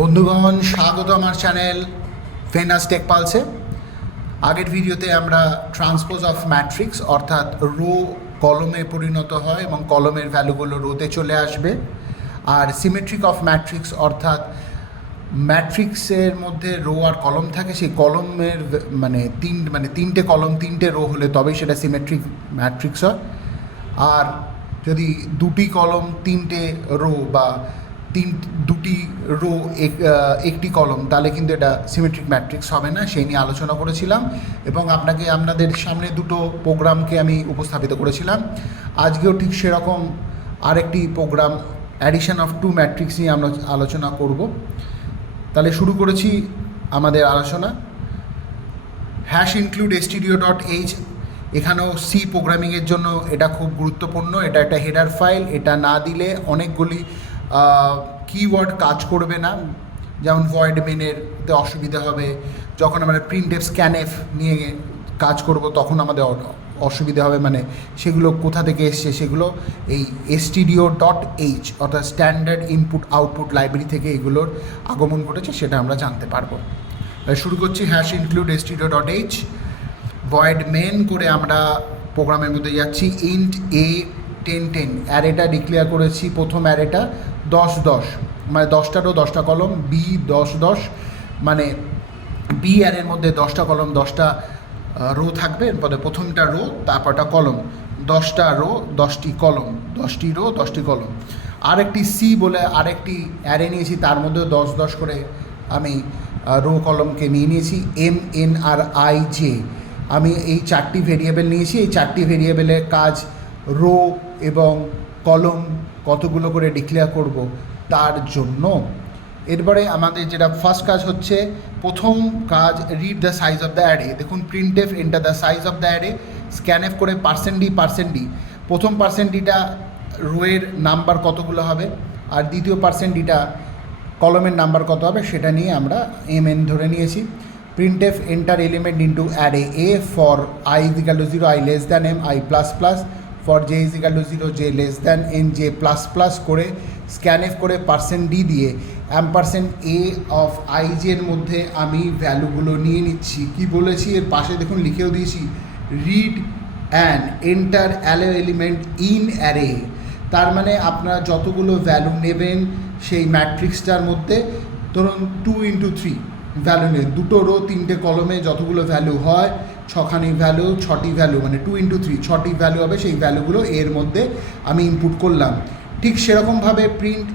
বন্ধুগণ, স্বাগত আমার চ্যানেল ফেনাস টেক পালসে। আগের ভিডিওতে আমরা ট্রান্সপোজ অফ ম্যাট্রিক্স অর্থাৎ রো কলমে পরিণত হয় এবং কলমের ভ্যালুগুলো রোতে চলে আসবে, আর সিমেট্রিক অফ ম্যাট্রিক্স অর্থাৎ ম্যাট্রিক্সের মধ্যে রো আর কলম থাকে, সেই কলমের তিনটে কলম তিনটে রো হলে তবেই সেটা সিমেট্রিক ম্যাট্রিক্স হয়। আর যদি দুটি কলম তিনটে রো বা দুটি রো একটি কলম, তাহলে কিন্তু এটা সিমেট্রিক ম্যাট্রিক্স হবে না। সেই নিয়ে আলোচনা করেছিলাম এবং আপনাদের সামনে দুটো প্রোগ্রামকে আমি উপস্থাপিত করেছিলাম। আজকেও ঠিক সেরকম আরেকটি programme, addition of two matrix নিয়ে আমরা আলোচনা করব। তাহলে শুরু করেছি আমাদের আলোচনা। হ্যাশ ইনক্লুড stdio.h, এখানেও সি প্রোগ্রামিংয়ের জন্য এটা খুব গুরুত্বপূর্ণ। এটা একটা হেডার ফাইল, এটা না দিলে অনেকগুলি কিওয়ার্ড কাজ করবে না। যেমন ভয়েড মেনেরতে অসুবিধা হবে, যখন আমরা প্রিন্টএফ স্ক্যানএফ নিয়ে কাজ করব তখন আমাদের অসুবিধা হবে, মানে সেগুলো কোথা থেকে এসছে সেগুলো এই stdio.h অর্থাৎ স্ট্যান্ডার্ড ইনপুট আউটপুট লাইব্রেরি থেকে এগুলোর আগমন ঘটেছে, সেটা আমরা জানতে পারবো। শুরু করছি hash include stdio.h। Void main করে আমরা প্রোগ্রামের মধ্যে যাচ্ছি। ইন্ট a 10 অ্যারেটা ডিক্লেয়ার করেছি। প্রথম অ্যারেটা 10 মানে 10টারও 10টা কলম, বি 10 মানে বি অ্যারের মধ্যে 10টা কলম 10টা রো থাকবে। এরপরে প্রথমটা রো, তারপরটা কলম, 10টা রো 10টি কলম, 10টি রো 10টি কলম। আরেকটি সি বলে আরেকটি অ্যারে নিয়েছি, তার মধ্যেও 10 করে আমি রো কলমকে নিয়ে নিয়েছি। MNRIJ আমি এই 4টি ভেরিয়েবল নিয়েছি। এই 4টি ভেরিয়েবলের কাজ রো এবং কলম কতগুলো করে ডিক্লেয়ার করব তার জন্য। এরপরে আমাদের যেটা ফার্স্ট কাজ হচ্ছে, প্রথম কাজ read the size of the array. দেখুন, printf enter the size of the array, scanf করে %d প্রথম %dটা রোয়ের নাম্বার কতগুলো হবে, আর দ্বিতীয় %dটা কলমের নাম্বার কত হবে সেটা নিয়ে আমরা mn ধরে নিয়েছি। Printf enter element into array A for i = 0 i less than m i++, for j = 0 j less than n j++ করে স্ক্যানএফ করে %d দিয়ে a অফ ij এর মধ্যে আমি ভ্যালুগুলো নিয়ে নিচ্ছি। কি বলেছি এর পাশে দেখুন লিখেও দিয়েছি, read and enter all element in array. তার মানে আপনারা যতগুলো ভ্যালু নেবেন সেই ম্যাট্রিক্সটার মধ্যে, ধরুন 2 × 3 ভ্যালু নেই, দুটো রো 3টে কলমে যতগুলো ভ্যালু হয় 6খানি ভ্যালু 6টি ভ্যালু, মানে 2 × 3 6টি ভ্যালু হবে। সেই ভ্যালুগুলো এর মধ্যে আমি ইনপুট করলাম। ঠিক সেরকমভাবে print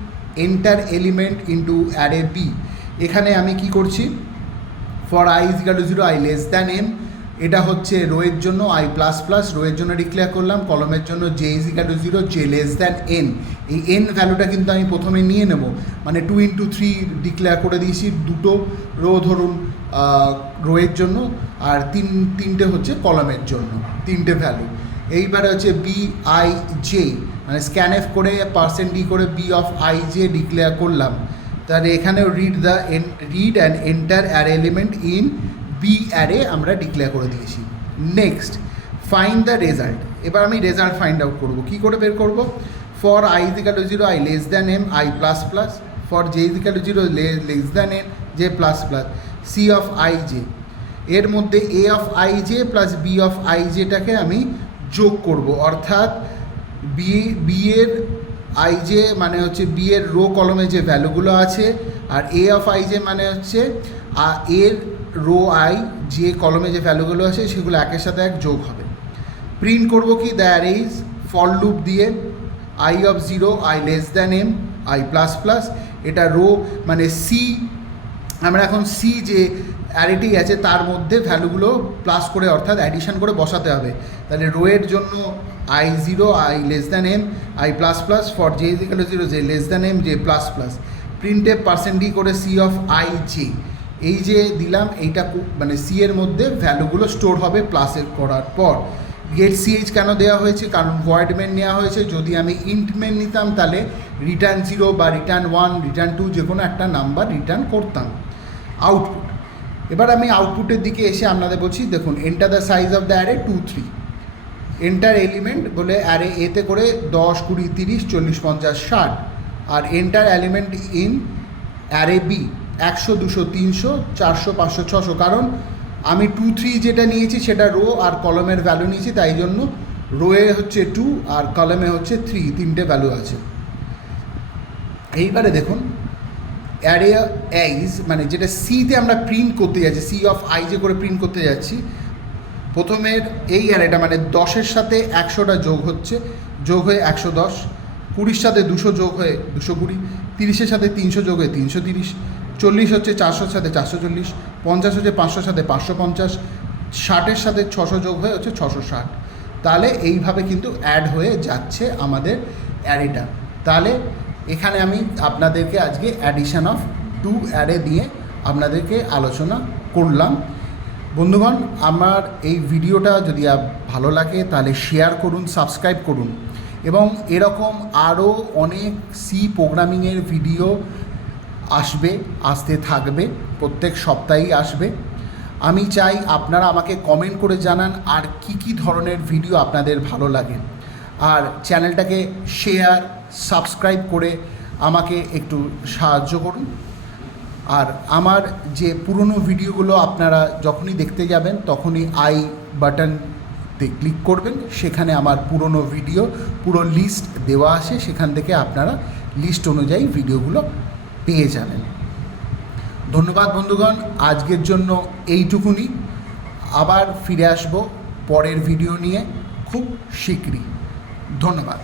enter element into array B, এখানে আমি কি করছি, for i = 0 i less than m, এটা হচ্ছে রোয়ের জন্য i++, রোয়ের জন্য ডিক্লেয়ার করলাম। কলমের জন্য j = 0 j less than n, এই n ভ্যালুটা কিন্তু আমি প্রথমে নিয়ে নেব, মানে 2 × 3 ডিক্লেয়ার করে দিয়েছি। দুটো রো ধরুন রোয়ের জন্য, আর তিনটে হচ্ছে কলমের জন্য, তিনটে ভ্যালু। এইবারে হচ্ছে bij, মানে স্ক্যানএফ করে %d করে b অফ ij ডিক্লেয়ার করলাম। তাহলে এখানেও read and enter array element in B array আমরা ডিক্লেয়ার করে দিয়েছি। Next, find the result. এবার আমি রেজাল্ট ফাইন্ড আউট করব। কী করে বের করব, for i = 0 i less than m i++, for j = 0 less than n j++, c of ij, এর মধ্যে a অফ ij প্লাস b অফ ijটাকে আমি যোগ করব, অর্থাৎ বি এর ij মানে হচ্ছে বি এর রো কলমে যে ভ্যালুগুলো আছে, আর a অফ ij মানে হচ্ছে এর রো i যে কলমে যে ভ্যালুগুলো আছে সেগুলো একের সাথে এক যোগ হবে। প্রিন্ট করব কি, the array is for loop দিয়ে i of 0 i less than m i++, এটা রো মানে সি, আমরা এখন সি যে অ্যারেটি আছে তার মধ্যে ভ্যালুগুলো প্লাস করে অর্থাৎ অ্যাডিশন করে বসাতে হবে। তাহলে রোয়ের জন্য i0 i less than m i++, for j = 0 j less than m j++, প্রিন্টে %d করে c অফ ij, এই যে দিলাম এইটা মানে সি এর মধ্যে ভ্যালুগুলো স্টোর হবে প্লাসের করার পর। গেট ch কেন দেওয়া হয়েছে, কারণ ভয়েড মেন নেওয়া হয়েছে। যদি আমি ইন্ট মেন নিতাম তাহলে রিটার্ন 0 বা রিটার্ন 1 রিটার্ন 2 যে কোনো একটা নাম্বার রিটার্ন করতাম। আউটপুট, এবার আমি আউটপুটের দিকে এসে আপনাদের বলছি, দেখুন enter the size of the array 2 3, enter element বলে অ্যারে এতে করে 10 20 30 40 50 60, আর enter element in array B 100 200 300 400 500 600, কারণ আমি 2 3 যেটা নিয়েছি সেটা রো আর কলমের ভ্যালু নিয়েছি, তাই জন্য রোয়ে হচ্ছে 2 আর কলমে হচ্ছে 3, তিনটে ভ্যালু আছে। এইবারে দেখুন অ্যারে আইজ মানে যেটা সিতে আমরা প্রিন্ট করতে যাচ্ছি, সি অফ আই যে করে প্রিন্ট করতে যাচ্ছি, প্রথমের এই অ্যারেটা মানে 10-এর সাথে 100টা যোগ হচ্ছে, যোগ হয়ে 110, 20-র সাথে 200 যোগ হয়ে 220, 30-এর সাথে 300 যোগ হয়ে 330, 40 হচ্ছে 400-র সাথে 440, 50 হচ্ছে 500-র সাথে 550, 60-এর সাথে 600 যোগ হয়ে হচ্ছে 660। তাহলে এইভাবে কিন্তু অ্যাড হয়ে যাচ্ছে আমাদের অ্যারেটা। তাহলে এখানে আমি আপনাদেরকে আজকে অ্যাডিশন অফ 2 অ্যারে দিয়ে আপনাদেরকে আলোচনা করলাম। বন্ধুগণ, আমার এই ভিডিওটা যদি ভালো লাগে তাহলে শেয়ার করুন, সাবস্ক্রাইব করুন, এবং এরকম আরও অনেক সি প্রোগ্রামিংয়ের ভিডিও আসতে থাকবে, প্রত্যেক সপ্তাহেই আসবে। আমি চাই আপনারা আমাকে কমেন্ট করে জানান আর কি ধরনের ভিডিও আপনাদের ভালো লাগে, আর চ্যানেলটাকে শেয়ার সাবস্ক্রাইব করে আমাকে একটু সাহায্য করুন। আর আমার যে পুরনো ভিডিওগুলো আপনারা যখনই দেখতে যাবেন তখনই আই বাটনতে ক্লিক করবেন, সেখানে আমার পুরনো ভিডিও পুরো লিস্ট দেওয়া আছে, সেখান থেকে আপনারা লিস্ট অনুযায়ী ভিডিওগুলো পেয়ে যাবেন। ধন্যবাদ বন্ধুগণ, আজকের জন্য এইটুকুনি। আবার ফিরে আসবো পরের ভিডিও নিয়ে খুব শীঘ্রই। ধন্যবাদ।